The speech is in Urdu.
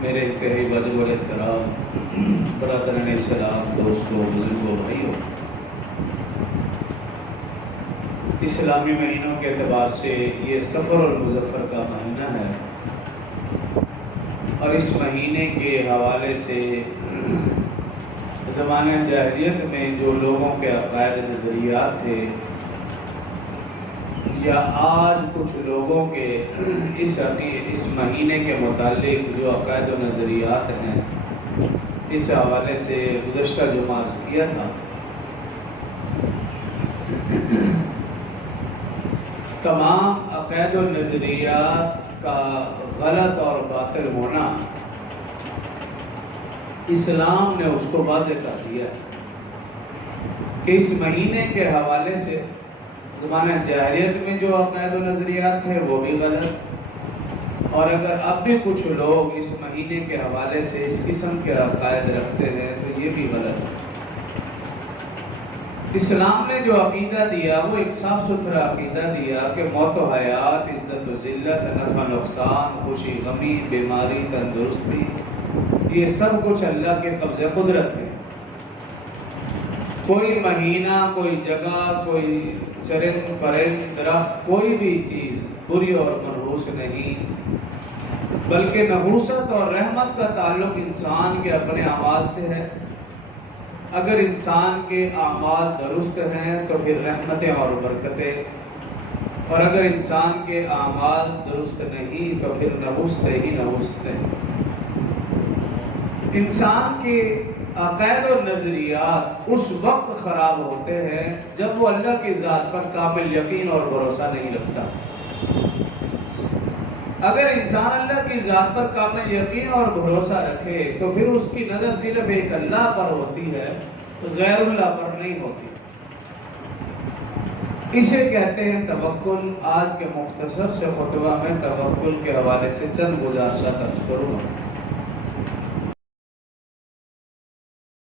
میرے انتہائی واجب الاحترام برادران اسلام، دوستوں، بزرگوں، بھائیوں، اسلامی مہینوں کے اعتبار سے یہ سفر المظفر کا مہینہ ہے، اور اس مہینے کے حوالے سے زمانہ جاہلیت میں جو لوگوں کے عقائد نظریات تھے، یا آج کچھ لوگوں کے اس مہینے کے متعلق جو عقائد و نظریات ہیں، اس حوالے سے گزشتہ جمعہ عرض کیا تھا۔ تمام عقائد و نظریات کا غلط اور باطل ہونا اسلام نے اس کو واضح کر دیا کہ اس مہینے کے حوالے سے زمانہ جاہلیت میں جو عقائد و نظریات تھے وہ بھی غلط، اور اگر اب بھی کچھ لوگ اس مہینے کے حوالے سے اس قسم کے عقائد رکھتے ہیں تو یہ بھی غلط ہے۔ اسلام نے جو عقیدہ دیا وہ ایک صاف ستھرا عقیدہ دیا کہ موت و حیات، عزت و ذلت، نفع نقصان، خوشی غمی، بیماری تندرستی، یہ سب کچھ اللہ کے قبضے قدرت میں۔ کوئی مہینہ، کوئی جگہ، کوئی چرند پرند، درخت، کوئی بھی چیز بری اور منحوس نہیں، بلکہ نحوست اور رحمت کا تعلق انسان کے اپنے اعمال سے ہے۔ اگر انسان کے اعمال درست ہیں تو پھر رحمتیں اور برکتیں، اور اگر انسان کے اعمال درست نہیں تو پھر نحوستیں ہی نحوستیں۔ انسان کے عقائد و نظریات اس وقت خراب ہوتے ہیں جب وہ اللہ کی ذات پر کامل یقین اور بھروسہ نہیں رکھتا۔ اگر انسان اللہ کی ذات پر کامل یقین اور بھروسہ رکھے تو پھر اس کی نظر صرف ایک اللہ پر ہوتی ہے، غیر اللہ پر نہیں ہوتی۔ اسے کہتے ہیں توکل۔ آج کے مختصر سے خطبہ میں توکل کے حوالے سے چند گزارشات عرض کروں گا۔